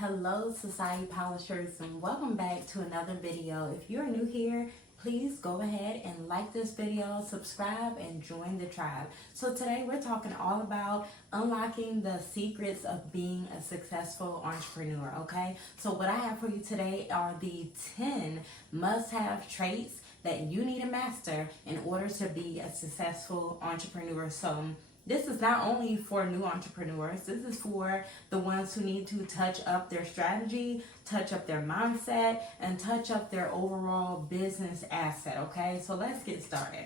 Hello Society Polishers, and welcome back to another video. If you're new here, please go ahead and like this video, subscribe, and join the tribe. So today we're talking all about unlocking the secrets of being a successful entrepreneur, okay? So what I have for you today are the 10 must-have traits that you need to master in order to be a successful entrepreneur. So this is not only for new entrepreneurs, this is for the ones who need to touch up their strategy, touch up their mindset, and touch up their overall business asset, okay? So let's get started.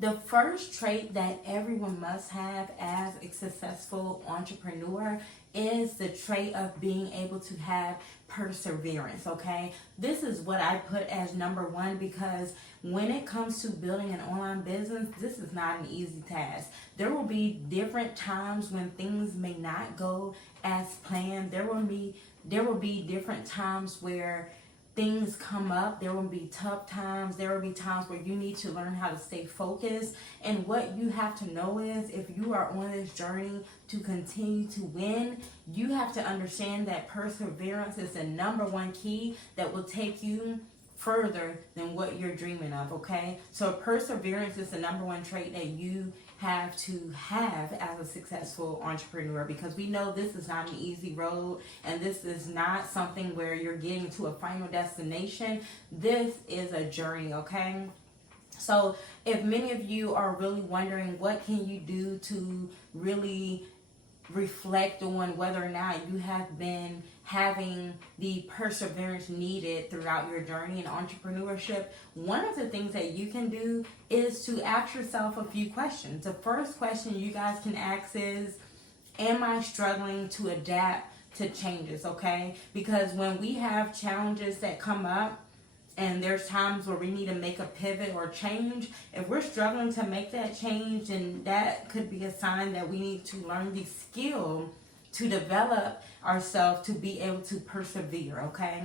The first trait that everyone must have as a successful entrepreneur is the trait of being able to have perseverance, okay? This is what I put as number one because when it comes to building an online business, this is not an easy task. There will be different times when things may not go as planned. There will be different times where things come up. There will be tough times. There will be times where you need to learn how to stay focused. And what you have to know is if you are on this journey to continue to win, you have to understand that perseverance is the number one key that will take you further than what you're dreaming of, okay? So perseverance is the number one trait that you have to have as a successful entrepreneur, because we know this is not an easy road and this is not something where you're getting to a final destination. This is a journey, okay? So if many of you are really wondering what can you do to really reflect on whether or not you have been having the perseverance needed throughout your journey in entrepreneurship, one of the things that you can do is to ask yourself a few questions. The first question you guys can ask is, am I struggling to adapt to changes, okay? Because when we have challenges that come up, and there's times where we need to make a pivot or change, if we're struggling to make that change, then that could be a sign that we need to learn the skill to develop ourselves to be able to persevere, okay?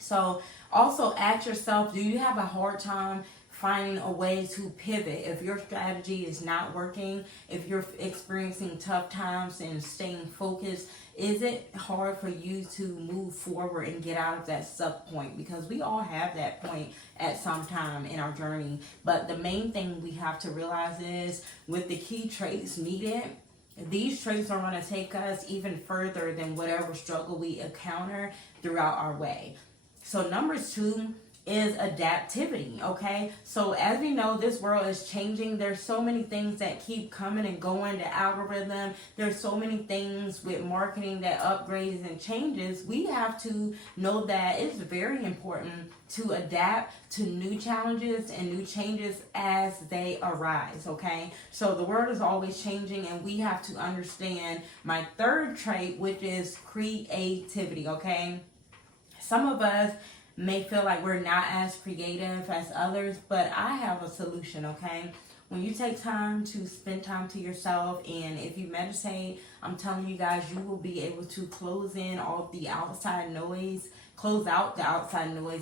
So also ask yourself, do you have a hard time finding a way to pivot? If your strategy is not working, if you're experiencing tough times and staying focused, is it hard for you to move forward and get out of that stuck point? Because we all have that point at some time in our journey. But the main thing we have to realize is with the key traits needed, these traits are going to take us even further than whatever struggle we encounter throughout our way. So number two is adaptivity, okay? So as we know, this world is changing. There's so many things that keep coming and going, the algorithm. There's so many things with marketing that upgrades and changes. We have to know that it's very important to adapt to new challenges and new changes as they arise, okay? So the world is always changing, and we have to understand my third trait, which is creativity, okay? Some of us may feel like we're not as creative as others, but I have a solution, okay? When you take time to spend time to yourself, and if you meditate, I'm telling you guys, you will be able to close out the outside noise,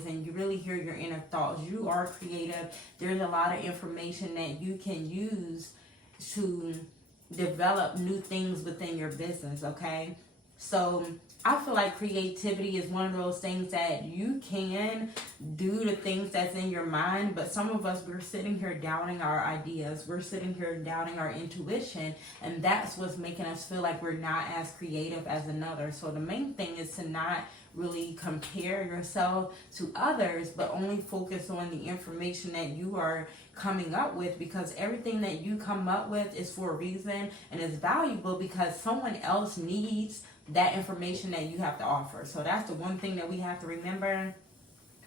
and you really hear your inner thoughts. You are creative. There's a lot of information that you can use to develop new things within your business, okay? So I feel like creativity is one of those things that you can do the things that's in your mind, but some of us, we're sitting here doubting our ideas. We're sitting here doubting our intuition, and that's what's making us feel like we're not as creative as another. So the main thing is to not really compare yourself to others, but only focus on the information that you are coming up with, because everything that you come up with is for a reason and is valuable because someone else needs that information that you have to offer. So that's the one thing that we have to remember.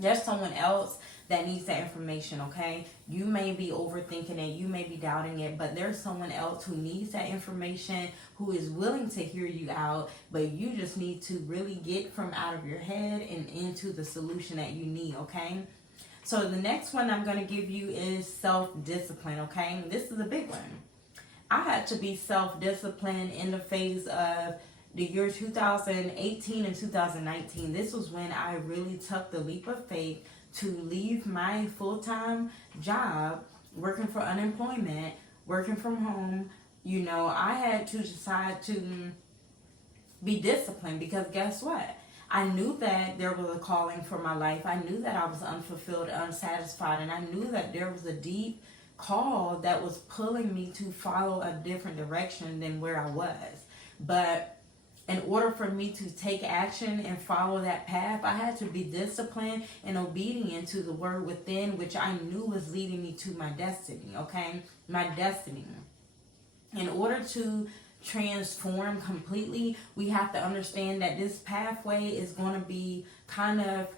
There's someone else that needs that information, okay? You may be overthinking it, you may be doubting it, but there's someone else who needs that information, who is willing to hear you out, but you just need to really get from out of your head and into the solution that you need, okay? So the next one I'm going to give you is self-discipline, okay? This is a big one. I had to be self-disciplined in the phase of the year 2018 and 2019. This was when I really took the leap of faith to leave my full-time job, working for unemployment, working from home, I had to decide to be disciplined, because guess what? I knew that there was a calling for my life. I knew that I was unfulfilled, unsatisfied, and I knew that there was a deep call that was pulling me to follow a different direction than where I was. But in order for me to take action and follow that path, I had to be disciplined and obedient to the word within, which I knew was leading me to my destiny, okay? My destiny. In order to transform completely, we have to understand that this pathway is going to be kind of,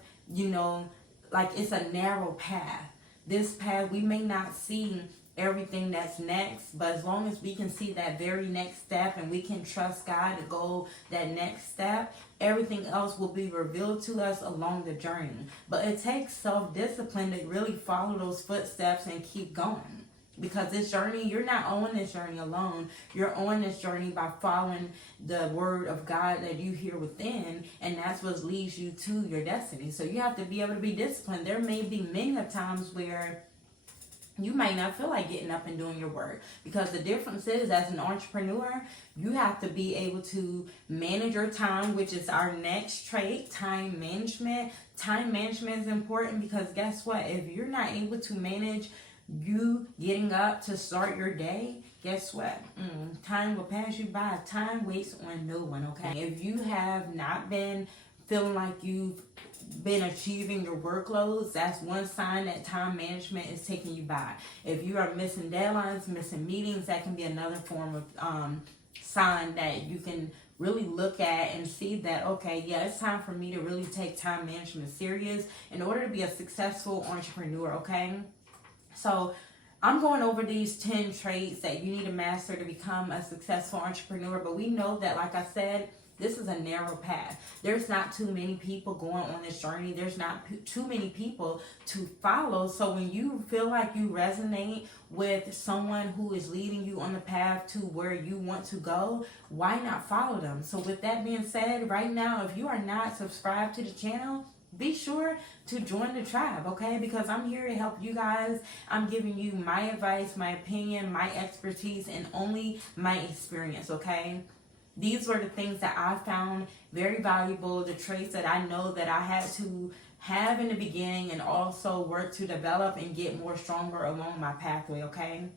like it's a narrow path. This path, we may not see everything that's next, but as long as we can see that very next step and we can trust God to go that next step, everything else will be revealed to us along the journey. But it takes self-discipline to really follow those footsteps and keep going. Because this journey, you're not on this journey alone. You're on this journey by following the word of God that you hear within, and that's what leads you to your destiny. So you have to be able to be disciplined. There may be many of times where you might not feel like getting up and doing your work, because the difference is, as an entrepreneur, you have to be able to manage your time, which is our next trait, time management. Time management is important, because guess what? If you're not able to manage you getting up to start your day, guess what? Time will pass you by. Time waits on no one, okay? If you have not been feeling like you've been achieving your workloads, that's one sign that time management is taking you by. If you are missing deadlines, missing meetings, that can be another form of sign that you can really look at and see that, okay, yeah, it's time for me to really take time management serious in order to be a successful entrepreneur, okay? So I'm going over these 10 traits that you need to master to become a successful entrepreneur. But we know that, like I said, this is a narrow path. There's not too many people going on this journey. There's not too many people to follow. So when you feel like you resonate with someone who is leading you on the path to where you want to go, why not follow them? So with that being said, right now, if you are not subscribed to the channel, be sure to join the tribe, okay? Because I'm here to help you guys. I'm giving you my advice, my opinion, my expertise, and only my experience, okay? These were the things that I found very valuable, the traits that I know that I had to have in the beginning and also work to develop and get more stronger along my pathway, okay?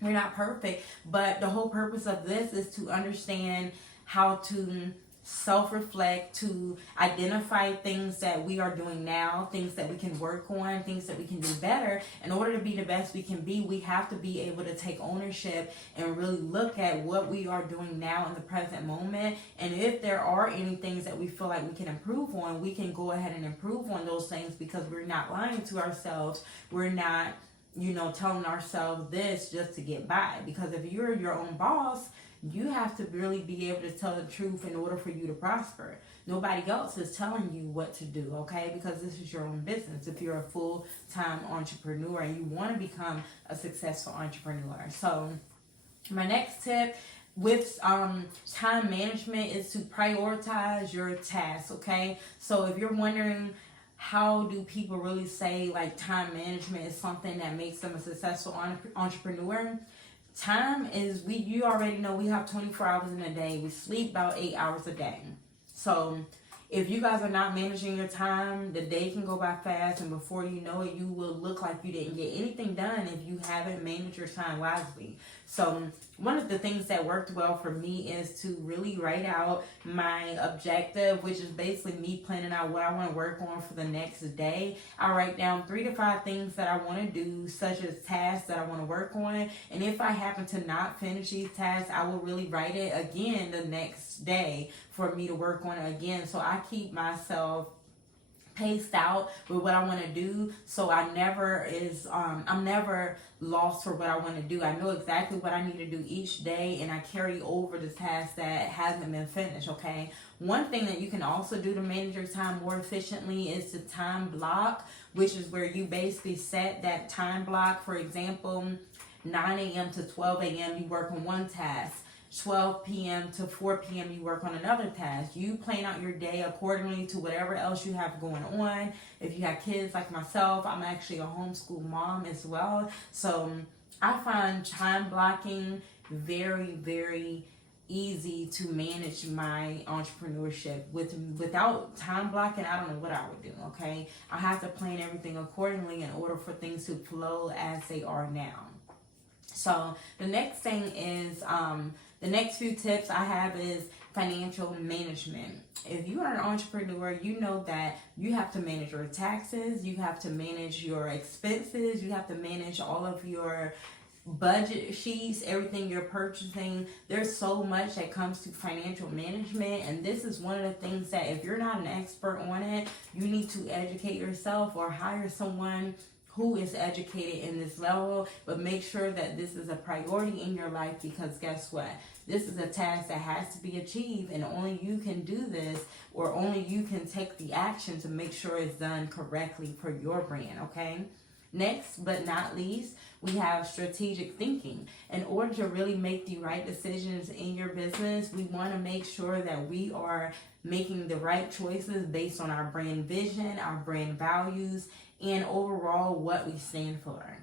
We're not perfect, but the whole purpose of this is to understand how to self-reflect, to identify things that we are doing now, things that we can work on, things that we can do better. In order to be the best we can be, we have to be able to take ownership and really look at what we are doing now in the present moment. And if there are any things that we feel like we can improve on, we can go ahead and improve on those things, because we're not lying to ourselves. We're not, telling ourselves this just to get by. Because if you're your own boss, you have to really be able to tell the truth in order for you to prosper. Nobody else is telling you what to do, okay? Because this is your own business if you're a full-time entrepreneur and you want to become a successful entrepreneur. So my next tip with time management is to prioritize your tasks, okay? So if you're wondering, how do people really say like time management is something that makes them a successful entrepreneur? Time is, you already know we have 24 hours in a day. We sleep about 8 hours a day. So if you guys are not managing your time, the day can go by fast, and before you know it, you will look like you didn't get anything done if you haven't managed your time wisely. So one of the things that worked well for me is to really write out my objective, which is basically me planning out what I want to work on for the next day. I write down 3 to 5 things that I want to do, such as tasks that I want to work on. And if I happen to not finish these tasks, I will really write it again the next day for me to work on it again. So I keep myself paced out with what I want to do, so I'm never lost for what I want to do. I know exactly what I need to do each day, and I carry over the task that hasn't been finished, okay? One thing that you can also do to manage your time more efficiently is to time block, which is where you basically set that time block. For example, 9 a.m. to 12 a.m. you work on one task. 12 p.m. to 4 p.m. you work on another task. You plan out your day accordingly to whatever else you have going on. If you have kids like myself, I'm actually a homeschool mom as well. So I find time blocking very, very easy to manage my entrepreneurship. Without time blocking, I don't know what I would do. Okay, I have to plan everything accordingly in order for things to flow as they are now. So the next thing is the next few tips I have is financial management. If you are an entrepreneur, you know that you have to manage your taxes, you have to manage your expenses, you have to manage all of your budget sheets, everything you're purchasing. There's so much that comes to financial management, and this is one of the things that if you're not an expert on it, you need to educate yourself or hire someone who is educated in this level. But make sure that this is a priority in your life, because guess what? This is a task that has to be achieved, and only you can do this, or only you can take the action to make sure it's done correctly for your brand, okay? Next but not least, we have strategic thinking. In order to really make the right decisions in your business, we want to make sure that we are making the right choices based on our brand vision, our brand values, and overall what we stand for.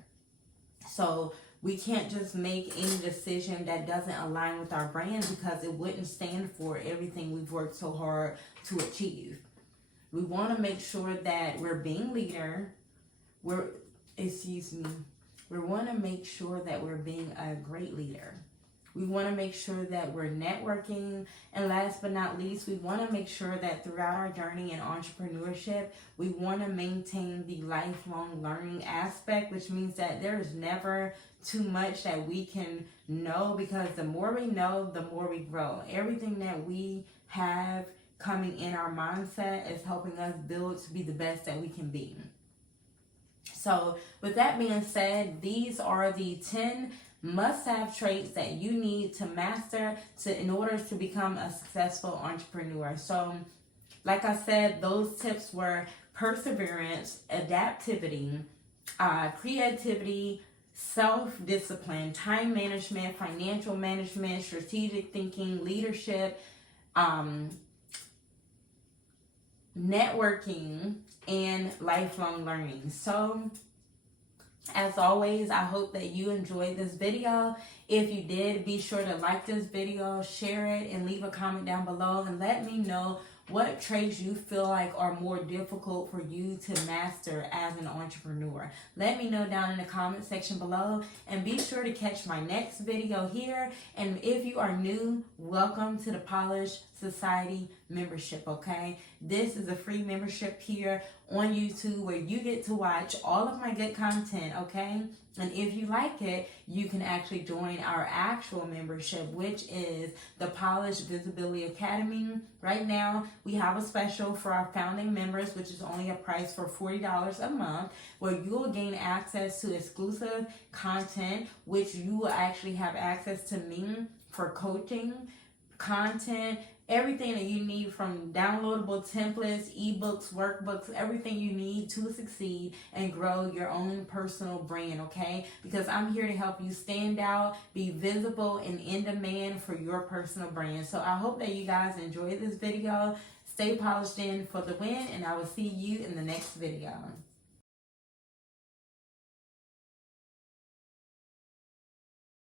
So we can't just make any decision that doesn't align with our brand, because it wouldn't stand for everything we've worked so hard to achieve. We want to make sure that we're being leader. We want to make sure that we're being a great leader. We want to make sure that we're networking. And last but not least, we want to make sure that throughout our journey in entrepreneurship, we want to maintain the lifelong learning aspect, which means that there is never too much that we can know, because the more we know, the more we grow. Everything that we have coming in our mindset is helping us build to be the best that we can be. So with that being said, these are the 10 must-have traits that you need to master in order to become a successful entrepreneur. So like I said, those tips were perseverance, adaptivity, creativity, self-discipline, time management, financial management, strategic thinking, leadership, networking, and lifelong learning. So as always, I hope that you enjoyed this video. If you did, be sure to like this video, share it, and leave a comment down below and let me know what traits you feel like are more difficult for you to master as an entrepreneur. Let me know down in the comment section below, and be sure to catch my next video here. And if you are new, welcome to the Polished Society membership, okay? This is a free membership here on YouTube where you get to watch all of my good content, okay? And if you like it, you can actually join our actual membership, which is the Polished Visibility Academy. Right now, we have a special for our founding members, which is only a price for $40 a month, where you will gain access to exclusive content, which you will actually have access to me for coaching, content, everything that you need, from downloadable templates, ebooks, workbooks, everything you need to succeed and grow your own personal brand, okay? Because I'm here to help you stand out, be visible, and in demand for your personal brand. So I hope that you guys enjoyed this video. Stay polished in for the win, and I will see you in the next video.